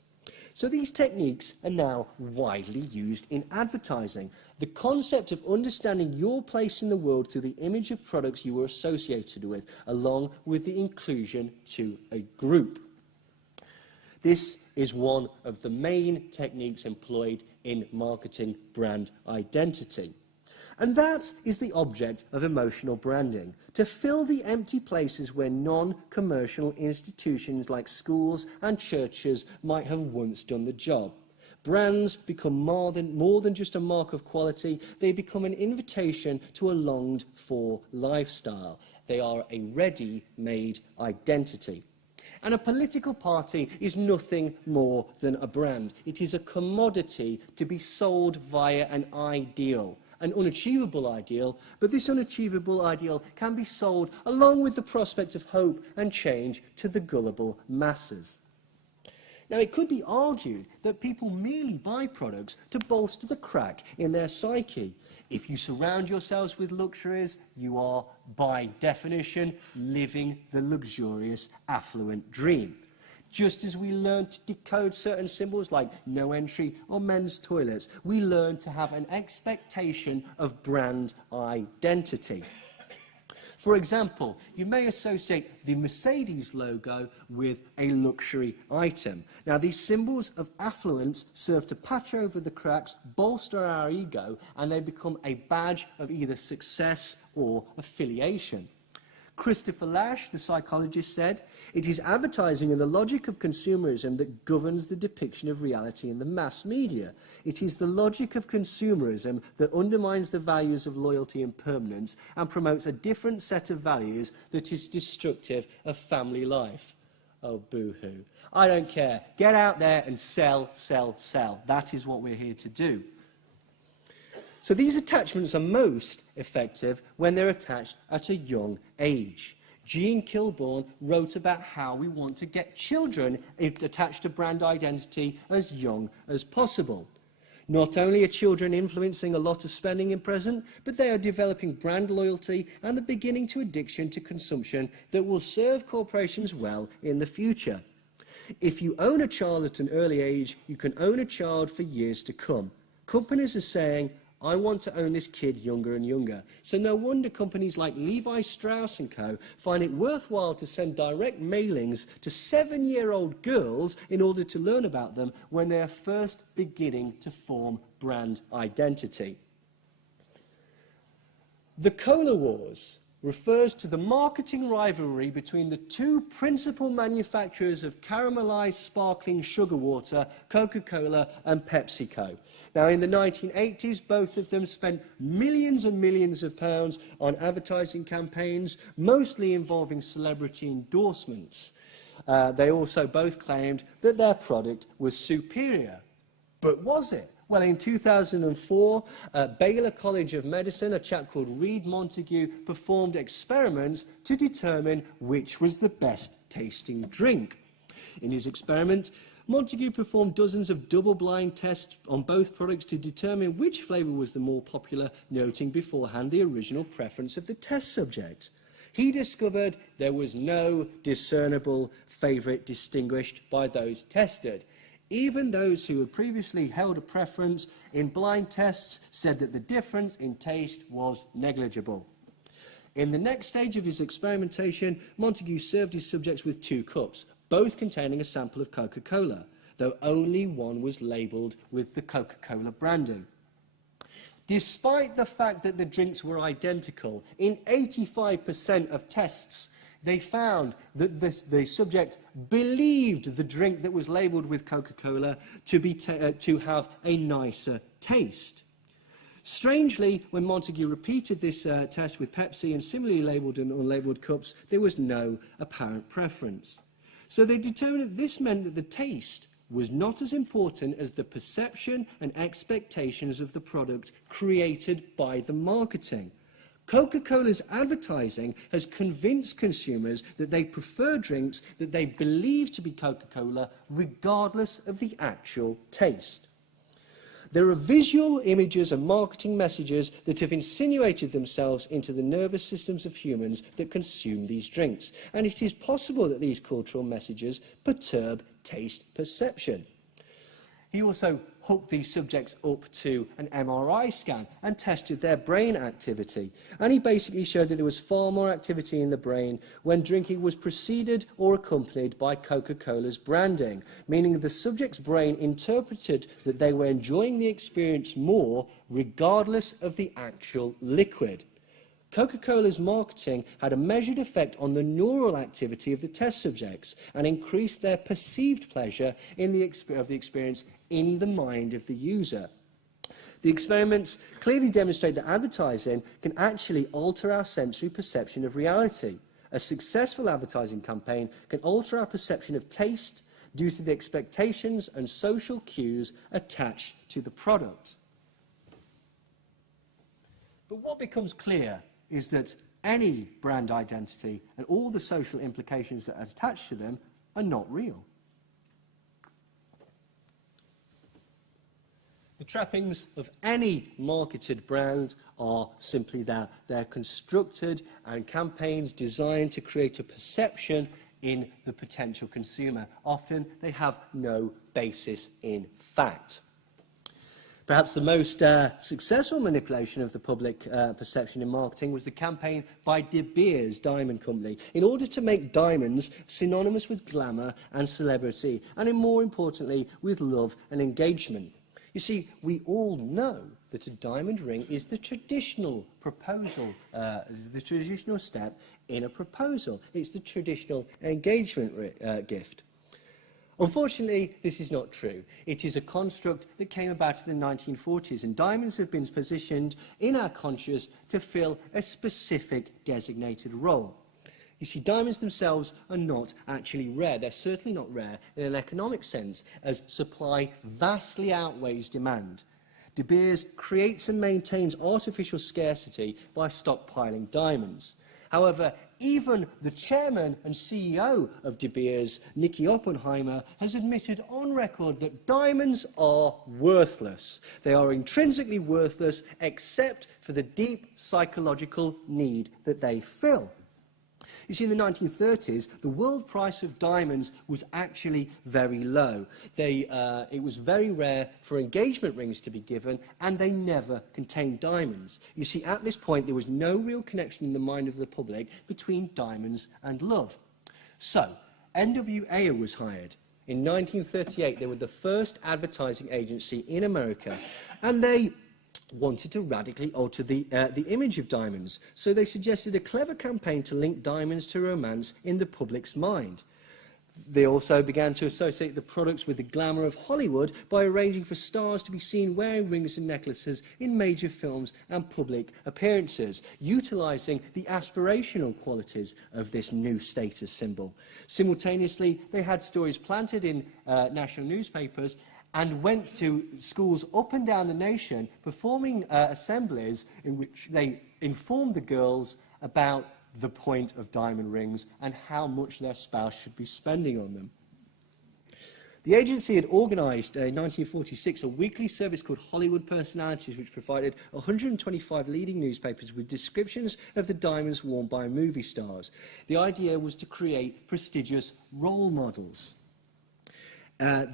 So these techniques are now widely used in advertising. The concept of understanding your place in the world through the image of products you are associated with, along with the inclusion to a group. This is one of the main techniques employed in marketing brand identity. And that is the object of emotional branding, to fill the empty places where non-commercial institutions like schools and churches might have once done the job. Brands become more than just a mark of quality. They become an invitation to a longed-for lifestyle. They are a ready-made identity. And a political party is nothing more than a brand. It is a commodity to be sold via an ideal, an unachievable ideal, but this unachievable ideal can be sold along with the prospect of hope and change to the gullible masses. Now, it could be argued that people merely buy products to bolster the crack in their psyche. If you surround yourselves with luxuries, you are, by definition, living the luxurious, affluent dream. Just as we learn to decode certain symbols like no entry or men's toilets, we learn to have an expectation of brand identity. For example, you may associate the Mercedes logo with a luxury item. Now, these symbols of affluence serve to patch over the cracks, bolster our ego, and they become a badge of either success or affiliation. Christopher Lasch, the psychologist, said, "It is advertising and the logic of consumerism that governs the depiction of reality in the mass media. It is the logic of consumerism that undermines the values of loyalty and permanence and promotes a different set of values that is destructive of family life." Oh, boo-hoo. I don't care. Get out there and sell, sell, sell. That is what we're here to do. So these attachments are most effective when they're attached at a young age. Jean Kilbourne wrote about how we want to get children attached to brand identity as young as possible. Not only are children influencing a lot of spending in present, but they are developing brand loyalty and the beginning to addiction to consumption that will serve corporations well in the future. If you own a child at an early age, you can own a child for years to come. Companies are saying, I want to own this kid younger and younger. So no wonder companies like Levi Strauss & Co. find it worthwhile to send direct mailings to 7-year-old girls in order to learn about them when they are first beginning to form brand identity. The Cola Wars refers to the marketing rivalry between the two principal manufacturers of caramelized sparkling sugar water, Coca-Cola and PepsiCo. Now, in the 1980s, both of them spent millions and millions of pounds on advertising campaigns, mostly involving celebrity endorsements. They also both claimed that their product was superior. But was it? Well, in 2004, at Baylor College of Medicine, a chap called Reed Montague performed experiments to determine which was the best tasting drink. In his experiment, Montague performed dozens of double-blind tests on both products to determine which flavour was the more popular, noting beforehand the original preference of the test subject. He discovered there was no discernible favourite distinguished by those tested. Even those who had previously held a preference in blind tests said that the difference in taste was negligible. In the next stage of his experimentation, Montague served his subjects with 2 cups, both containing a sample of Coca-Cola, though only one was labelled with the Coca-Cola branding. Despite the fact that the drinks were identical, in 85% of tests, they found that the subject believed the drink that was labelled with Coca-Cola to have a nicer taste. Strangely, when Montague repeated this test with Pepsi and similarly labelled and unlabelled cups, there was no apparent preference. So they determined that this meant that the taste was not as important as the perception and expectations of the product created by the marketing. Coca-Cola's advertising has convinced consumers that they prefer drinks that they believe to be Coca-Cola regardless of the actual taste. There are visual images and marketing messages that have insinuated themselves into the nervous systems of humans that consume these drinks, and it is possible that these cultural messages perturb taste perception. He also hooked these subjects up to an MRI scan and tested their brain activity. And he basically showed that there was far more activity in the brain when drinking was preceded or accompanied by Coca-Cola's branding, meaning the subject's brain interpreted that they were enjoying the experience more regardless of the actual liquid. Coca-Cola's marketing had a measured effect on the neural activity of the test subjects and increased their perceived pleasure of the experience in the mind of the user. The experiments clearly demonstrate that advertising can actually alter our sensory perception of reality. A successful advertising campaign can alter our perception of taste due to the expectations and social cues attached to the product. But what becomes clear is that any brand identity and all the social implications that are attached to them are not real. The trappings of any marketed brand are simply that. They're constructed and campaigns designed to create a perception in the potential consumer. Often they have no basis in fact. Perhaps the most successful manipulation of the public perception in marketing was the campaign by De Beers Diamond Company in order to make diamonds synonymous with glamour and celebrity, and more importantly, with love and engagement. You see, we all know that a diamond ring is the traditional proposal, the traditional step in a proposal. It's the traditional engagement gift. Unfortunately, this is not true. It is a construct that came about in the 1940s, and diamonds have been positioned in our conscious to fill a specific designated role. You see, diamonds themselves are not actually rare. They're certainly not rare in an economic sense, as supply vastly outweighs demand. De Beers creates and maintains artificial scarcity by stockpiling diamonds. However, Even the chairman and CEO of De Beers, Nicky Oppenheimer, has admitted on record that diamonds are worthless. They are intrinsically worthless except for the deep psychological need that they fill. You see, in the 1930s, the world price of diamonds was actually very low. It was very rare for engagement rings to be given, and they never contained diamonds. You see, at this point, there was no real connection in the mind of the public between diamonds and love. So, NWA was hired. In 1938, they were the first advertising agency in America, and they wanted to radically alter the image of diamonds. So they suggested a clever campaign to link diamonds to romance in the public's mind. They also began to associate the products with the glamour of Hollywood by arranging for stars to be seen wearing rings and necklaces in major films and public appearances, utilising the aspirational qualities of this new status symbol. Simultaneously, they had stories planted in national newspapers and went to schools up and down the nation performing assemblies in which they informed the girls about the point of diamond rings and how much their spouse should be spending on them. The agency had organised in 1946 a weekly service called Hollywood Personalities, which provided 125 leading newspapers with descriptions of the diamonds worn by movie stars. The idea was to create prestigious role models.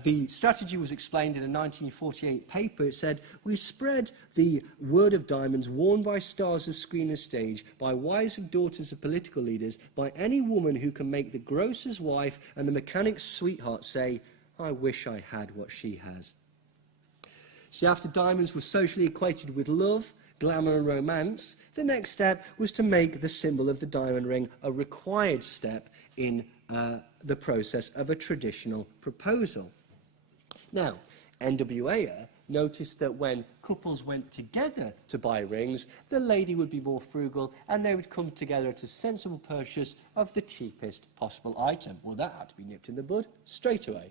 The strategy was explained in a 1948 paper. It said, "We spread the word of diamonds worn by stars of screen and stage, by wives of daughters of political leaders, by any woman who can make the grocer's wife and the mechanic's sweetheart say, 'I wish I had what she has.'" See, after diamonds were socially equated with love, glamour and romance, the next step was to make the symbol of the diamond ring a required step in the process of a traditional proposal. Now, NWA noticed that when couples went together to buy rings, the lady would be more frugal and they would come together at a sensible purchase of the cheapest possible item. Well, that had to be nipped in the bud straight away.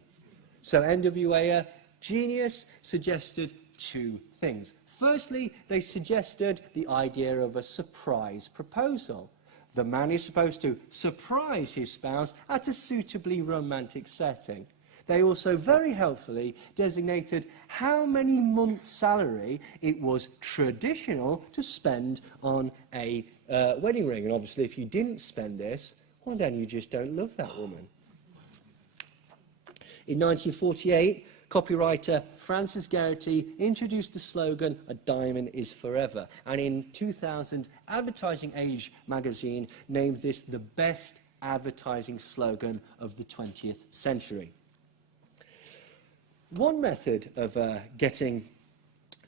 So NWA, genius, suggested two things. Firstly, they suggested the idea of a surprise proposal. The man is supposed to surprise his spouse at a suitably romantic setting. They also very helpfully designated how many months' salary it was traditional to spend on a wedding ring. And obviously, if you didn't spend this, well, then you just don't love that woman. In 1948, copywriter Francis Geraghty introduced the slogan, "A diamond is forever." And in 2000, Advertising Age magazine named this the best advertising slogan of the 20th century. One method of getting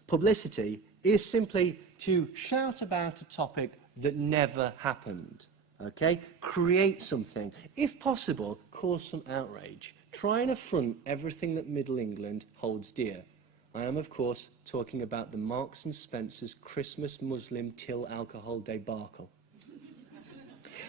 publicity is simply to shout about a topic that never happened. Okay? Create something. If possible, cause some outrage. Try and affront everything that Middle England holds dear. I am, of course, talking about the Marks and Spencer's Christmas Muslim till alcohol debacle.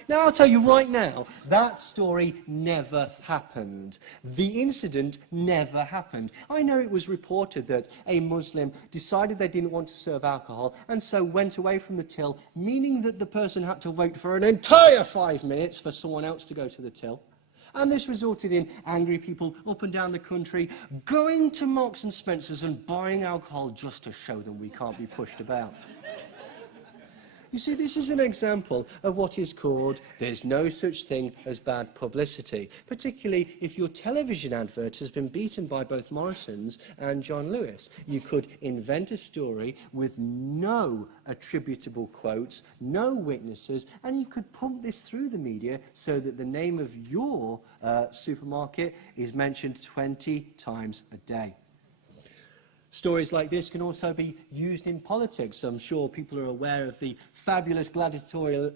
Now, I'll tell you right now, that story never happened. The incident never happened. I know it was reported that a Muslim decided they didn't want to serve alcohol and so went away from the till, meaning that the person had to wait for an entire 5 minutes for someone else to go to the till. And this resulted in angry people up and down the country going to Marks and Spencer's and buying alcohol just to show them we can't be pushed about. You see, this is an example of what is called "there's no such thing as bad publicity," particularly if your television advert has been beaten by both Morrison's and John Lewis. You could invent a story with no attributable quotes, no witnesses, and you could pump this through the media so that the name of your supermarket is mentioned 20 times a day. Stories like this can also be used in politics. I'm sure people are aware of the fabulous gladiatorial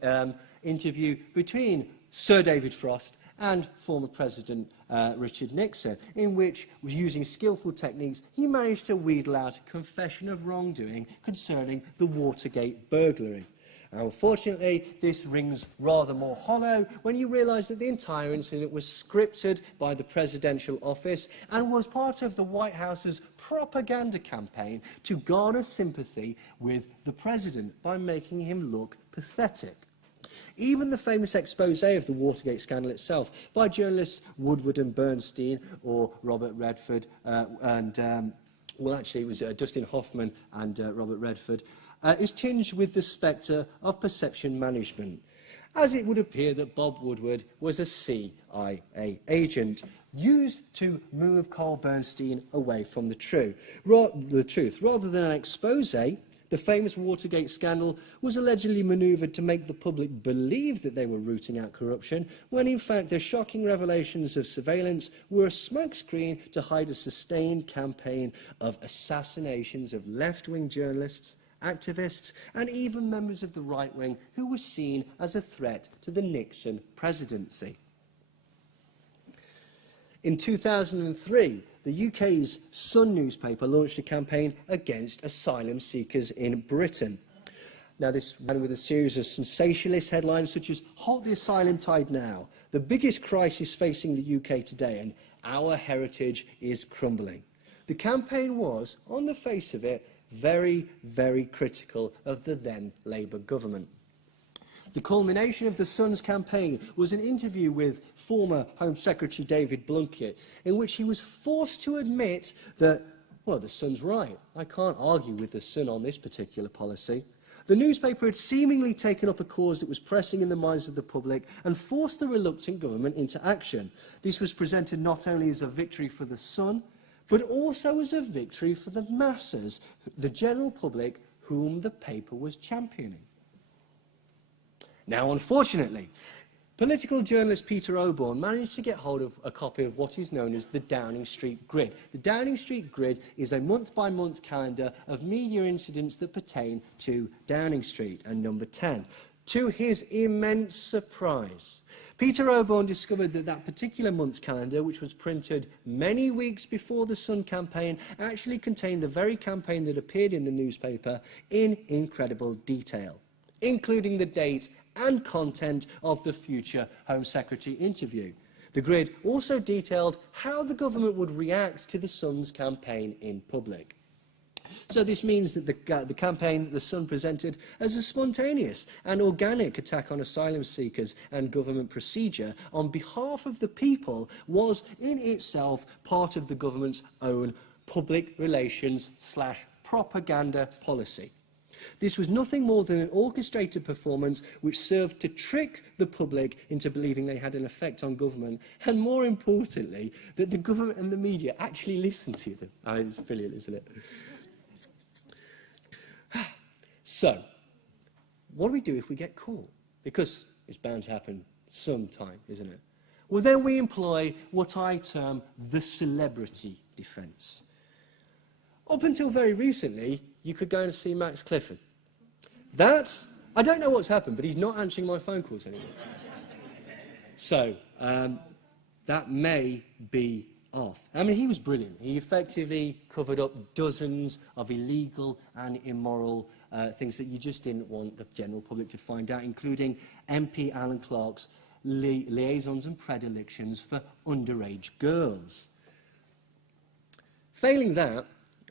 interview between Sir David Frost and former President Richard Nixon, in which, using skillful techniques, he managed to wheedle out a confession of wrongdoing concerning the Watergate burglary. Unfortunately, this rings rather more hollow when you realise that the entire incident was scripted by the presidential office and was part of the White House's propaganda campaign to garner sympathy with the president by making him look pathetic. Even the famous expose of the Watergate scandal itself by journalists Woodward and Bernstein or Robert Redford well, actually, it was Dustin Hoffman and Robert Redford, is tinged with the spectre of perception management, as it would appear that Bob Woodward was a CIA agent used to move Carl Bernstein away from the truth. Rather than an expose, the famous Watergate scandal was allegedly manoeuvred to make the public believe that they were rooting out corruption, when in fact the shocking revelations of surveillance were a smokescreen to hide a sustained campaign of assassinations of left-wing journalists, activists, and even members of the right wing who were seen as a threat to the Nixon presidency. In 2003, the UK's Sun newspaper launched a campaign against asylum seekers in Britain. Now, this ran with a series of sensationalist headlines such as "Halt the asylum tide now," "The biggest crisis facing the UK today," and "Our heritage is crumbling." The campaign was, on the face of it, very, very critical of the then Labour government. The culmination of the Sun's campaign was an interview with former Home Secretary David Blunkett, in which he was forced to admit that, well, the Sun's right. I can't argue with the Sun on this particular policy. The newspaper had seemingly taken up a cause that was pressing in the minds of the public and forced the reluctant government into action. This was presented not only as a victory for the Sun, but also as a victory for the masses, the general public, whom the paper was championing. Now, unfortunately, political journalist Peter Oborne managed to get hold of a copy of what is known as the Downing Street Grid. The Downing Street Grid is a month-by-month calendar of media incidents that pertain to Downing Street and Number 10. To his immense surprise, Peter Oborne discovered that that particular month's calendar, which was printed many weeks before the Sun campaign, actually contained the very campaign that appeared in the newspaper in incredible detail, including the date and content of the future Home Secretary interview. The grid also detailed how the government would react to the Sun's campaign in public. So this means that the campaign that the Sun presented as a spontaneous and organic attack on asylum seekers and government procedure on behalf of the people was in itself part of the government's own public relations/propaganda policy. This was nothing more than an orchestrated performance which served to trick the public into believing they had an effect on government, and more importantly, that the government and the media actually listened to them. I mean, it's brilliant, isn't it? So, what do we do if we get caught? Because it's bound to happen sometime, isn't it? Well, then we employ what I term the celebrity defence. Up until very recently, you could go and see Max Clifford. I don't know what's happened, but he's not answering my phone calls anymore. So, that may be off. I mean, he was brilliant. He effectively covered up dozens of illegal and immoral things that you just didn't want the general public to find out, including MP Alan Clark's liaisons and predilections for underage girls. Failing that,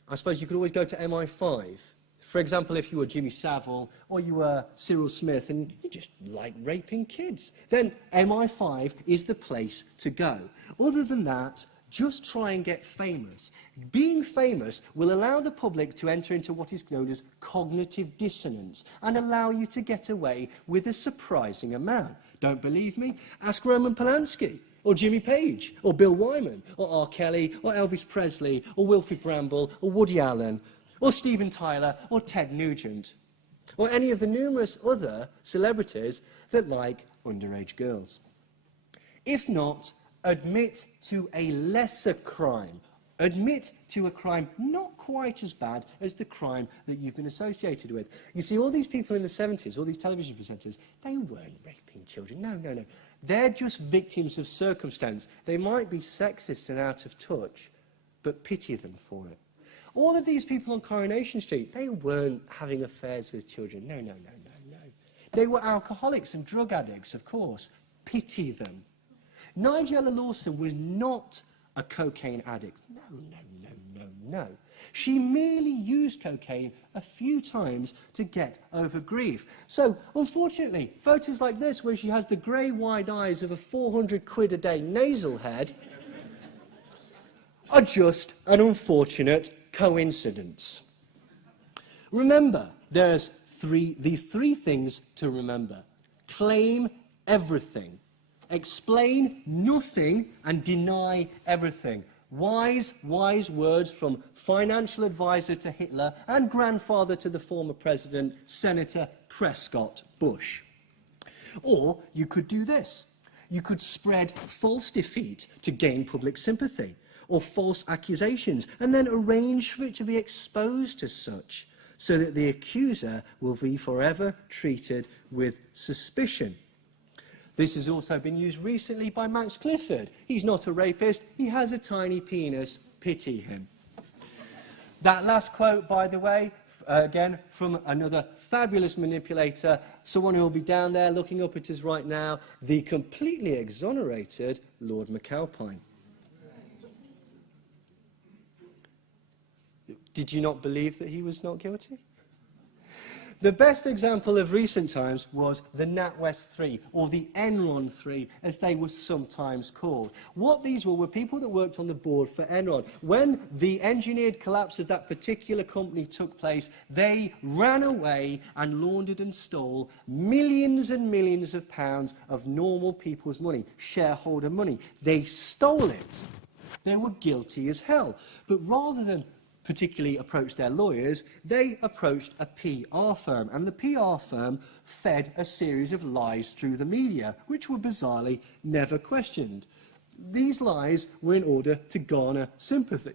I suppose you could always go to MI5. For example, if you were Jimmy Savile or you were Cyril Smith and you just like raping kids, then MI5 is the place to go. Other than that, just try and get famous. Being famous will allow the public to enter into what is known as cognitive dissonance and allow you to get away with a surprising amount. Don't believe me? Ask Roman Polanski, or Jimmy Page, or Bill Wyman, or R. Kelly, or Elvis Presley, or Wilfrid Bramble, or Woody Allen, or Steven Tyler, or Ted Nugent, or any of the numerous other celebrities that like underage girls. If not, admit to a lesser crime. Admit to a crime not quite as bad as the crime that you've been associated with. You see, all these people in the 70s, all these television presenters, they weren't raping children. No, no, no. They're just victims of circumstance. They might be sexist and out of touch, but pity them for it. All of these people on Coronation Street, they weren't having affairs with children. No, no, no, no, no. They were alcoholics and drug addicts, of course. Pity them. Nigella Lawson was not a cocaine addict. No, no, no, no, no. She merely used cocaine a few times to get over grief. So, unfortunately, photos like this, where she has the grey wide eyes of a 400 quid a day nasal head, are just an unfortunate coincidence. Remember, there's these three things to remember. Claim everything. Explain nothing and deny everything. Wise words from financial advisor to Hitler and grandfather to the former president, Senator Prescott Bush. Or you could do this. You could spread false defeat to gain public sympathy, or false accusations, and then arrange for it to be exposed as such, so that the accuser will be forever treated with suspicion. This has also been used recently by Max Clifford. He's not a rapist, he has a tiny penis, pity him. That last quote, by the way, again, from another fabulous manipulator, someone who will be down there looking up at us right now, the completely exonerated Lord McAlpine. Did you not believe that he was not guilty? The best example of recent times was the NatWest 3, or the Enron 3, as they were sometimes called. What these were people that worked on the board for Enron. When the engineered collapse of that particular company took place, they ran away and laundered and stole millions and millions of pounds of normal people's money, shareholder money. They stole it. They were guilty as hell. But rather than particularly approached their lawyers, they approached a PR firm, and the PR firm fed a series of lies through the media, which were bizarrely never questioned. These lies were in order to garner sympathy.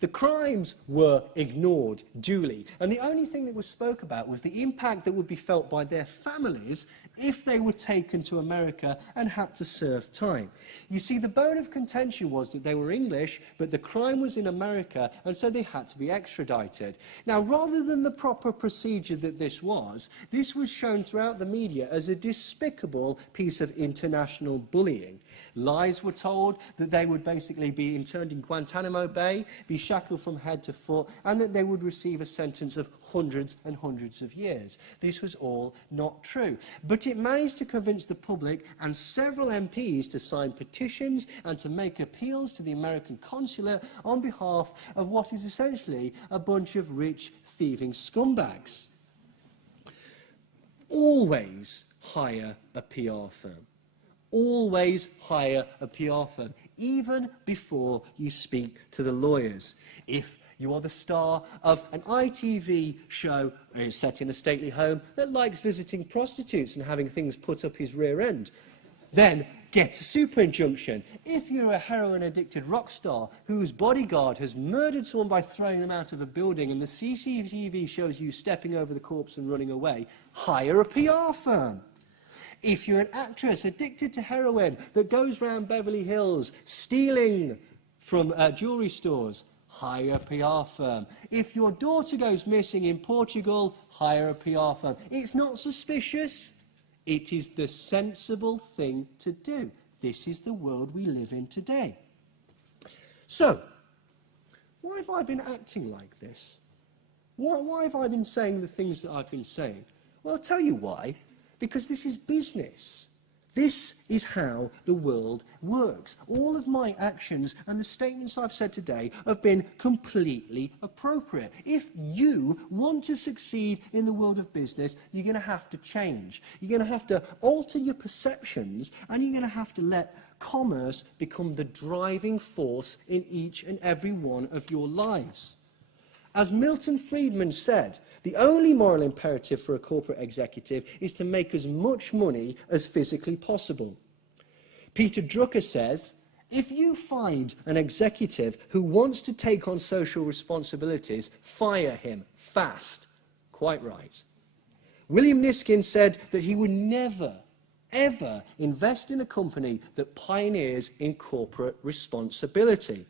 The crimes were ignored duly, and the only thing that was spoke about was the impact that would be felt by their families if they were taken to America and had to serve time. You see, the bone of contention was that they were English, but the crime was in America, and so they had to be extradited. Now, rather than the proper procedure that this was shown throughout the media as a despicable piece of international bullying. Lies were told that they would basically be interned in Guantanamo Bay, be shackled from head to foot, and that they would receive a sentence of hundreds and hundreds of years. This was all not true. But it managed to convince the public and several MPs to sign petitions and to make appeals to the American consulate on behalf of what is essentially a bunch of rich, thieving scumbags. Always hire a PR firm. Always hire a PR firm, even before you speak to the lawyers. If you are the star of an ITV show set in a stately home that likes visiting prostitutes and having things put up his rear end, then get a super injunction. If you're a heroin-addicted rock star whose bodyguard has murdered someone by throwing them out of a building and the CCTV shows you stepping over the corpse and running away, hire a PR firm. If you're an actress addicted to heroin that goes round Beverly Hills stealing from jewellery stores, hire a PR firm. If your daughter goes missing in Portugal, hire a PR firm. It's not suspicious. It is the sensible thing to do. This is the world we live in today. So, why have I been acting like this? Why have I been saying the things that I've been saying? Well, I'll tell you why. Because this is business. This is how the world works. All of my actions and the statements I've said today have been completely appropriate. If you want to succeed in the world of business, you're going to have to change. You're going to have to alter your perceptions, and you're going to have to let commerce become the driving force in each and every one of your lives. As Milton Friedman said, the only moral imperative for a corporate executive is to make as much money as physically possible. Peter Drucker says, if you find an executive who wants to take on social responsibilities, fire him fast. Quite right. William Niskin said that he would never, ever invest in a company that pioneers in corporate responsibility.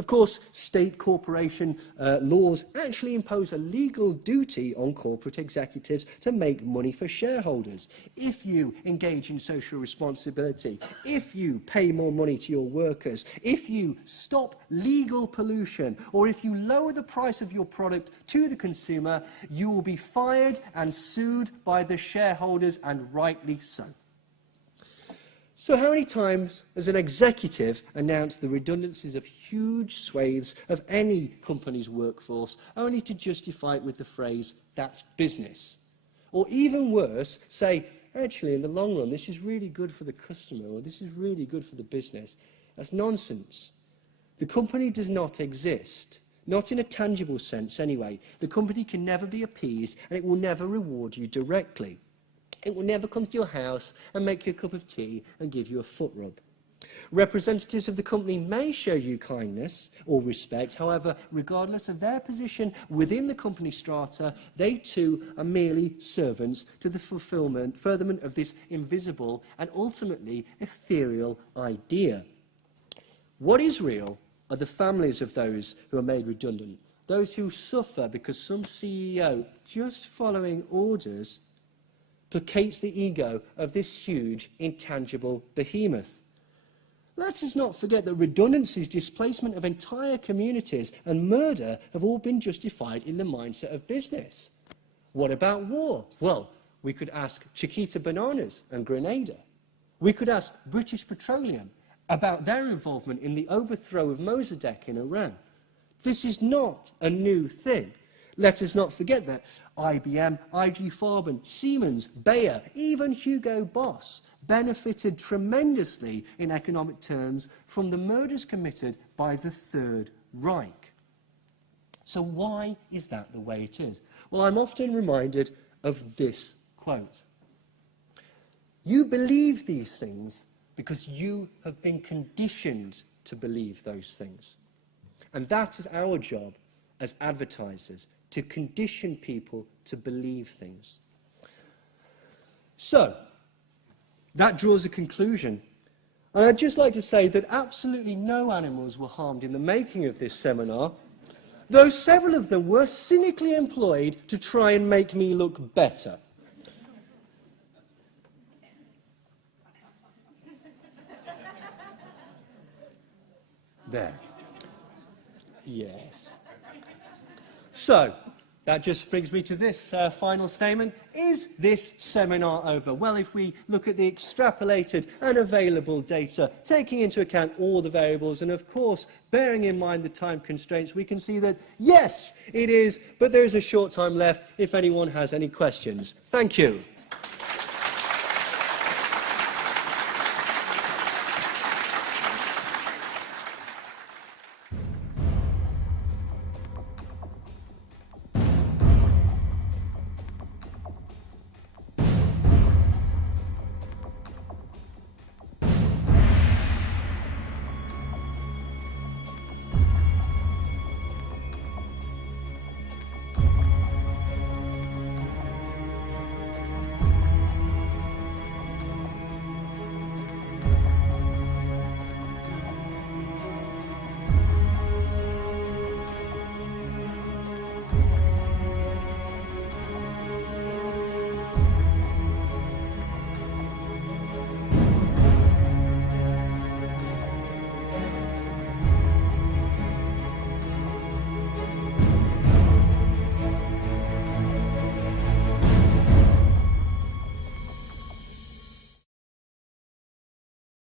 Of course, state corporation laws actually impose a legal duty on corporate executives to make money for shareholders. If you engage in social responsibility, if you pay more money to your workers, if you stop legal pollution, or if you lower the price of your product to the consumer, you will be fired and sued by the shareholders, and rightly so. So how many times has an executive announced the redundancies of huge swathes of any company's workforce only to justify it with the phrase, "that's business"? Or even worse, say, actually, in the long run, this is really good for the customer, or this is really good for the business. That's nonsense. The company does not exist, not in a tangible sense anyway. The company can never be appeased, and it will never reward you directly. It will never come to your house and make you a cup of tea and give you a foot rub. Representatives of the company may show you kindness or respect. However, regardless of their position within the company strata, they too are merely servants to the furtherment of this invisible and ultimately ethereal idea. What is real are the families of those who are made redundant, those who suffer because some CEO, just following orders, placates the ego of this huge, intangible behemoth. Let us not forget that redundancies, displacement of entire communities, and murder have all been justified in the mindset of business. What about war? Well, we could ask Chiquita Bananas and Grenada. We could ask British Petroleum about their involvement in the overthrow of Mossadegh in Iran. This is not a new thing. Let us not forget that IBM, IG Farben, Siemens, Bayer, even Hugo Boss benefited tremendously in economic terms from the murders committed by the Third Reich. So why is that the way it is? Well, I'm often reminded of this quote. You believe these things because you have been conditioned to believe those things. And that is our job as advertisers, to condition people to believe things. So, that draws a conclusion. And I'd just like to say that absolutely no animals were harmed in the making of this seminar, though several of them were cynically employed to try and make me look better. There. Yes. So, that just brings me to this final statement. Is this seminar over? Well, if we look at the extrapolated and available data, taking into account all the variables and, of course, bearing in mind the time constraints, we can see that, yes, it is, but there is a short time left if anyone has any questions. Thank you.